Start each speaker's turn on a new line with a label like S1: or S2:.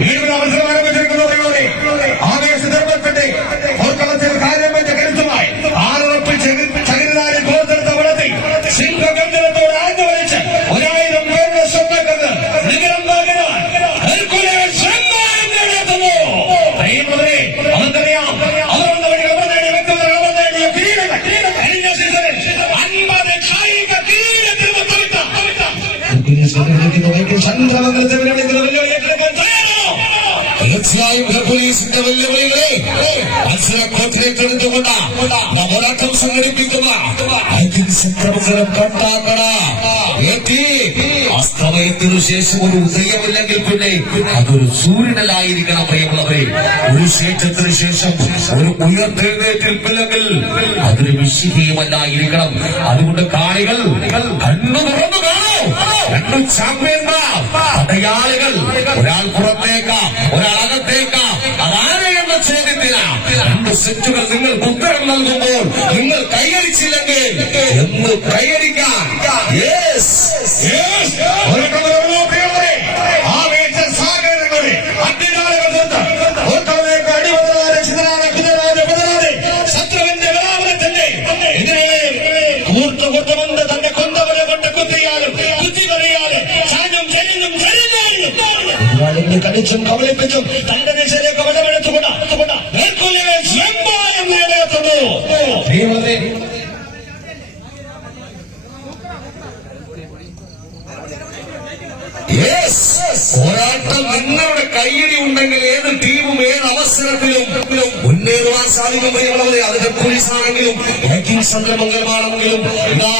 S1: ഇവിടെ അവസരം ആരംഭിച്ചിരിക്കുന്നതോടെ ആവേശധർമ്മത്തിന്റെ പൊതുക്കളത്തിൽ
S2: തീർച്ചയായും പോലീസിന്റെ വെല്ലുവിളികളെ മത്സരക്കോട്ടിലേക്കെടുത്തുകൊണ്ട് പോരാട്ടം സംഘടിപ്പിക്കുന്ന കണ്ടാക്കട എത്തി അസ്തമയത്തിനു ശേഷം ഒരു ഉദയമില്ലെങ്കിൽ പിന്നെ അതൊരു സൂര്യനലായിരിക്കണം പ്രിയമുള്ളവരെ. ഒരു ശേഷത്തിന് ശേഷം ഒരു ഉയർത്തെഴുന്നേറ്റിൽപ്പില്ലെങ്കിൽ അതൊരു വിശുദ്ധിയുമല്ലായിരിക്കണം അതുകൊണ്ട് കാണികൾ കണ്ണു തുറന്നു കാണൂ. രണ്ടു ചാമ്പ്യന്മാർ ഒരാൾ പുറത്തേക്ക് കൊണ്ട് നിങ്ങൾ കുത്തി നൽകുമ്പോൾ നിങ്ങൾ കൈയടിച്ചില്ലെങ്കിൽ എന്ന്
S1: കൈയടിക്കാൻ കടിച്ചും കബളിപ്പിച്ചും തന്റെ ദിശയിലേക്ക് വടമെടുത്തുകൊണ്ട്
S2: യെസ് പോരാട്ടം നിങ്ങളുടെ കയ്യടി ഉണ്ടെങ്കിൽ ഏത് ടീമും ഏത് അവസരത്തിലും മുന്നേറുവാൻ സാധിക്കും പ്രിയമുള്ളവരെ അത് ഹെർക്കുലീസ് ആണെങ്കിലും ഹെക്കിംഗ് സംഘമംഗലമാണെങ്കിലും ഇതാ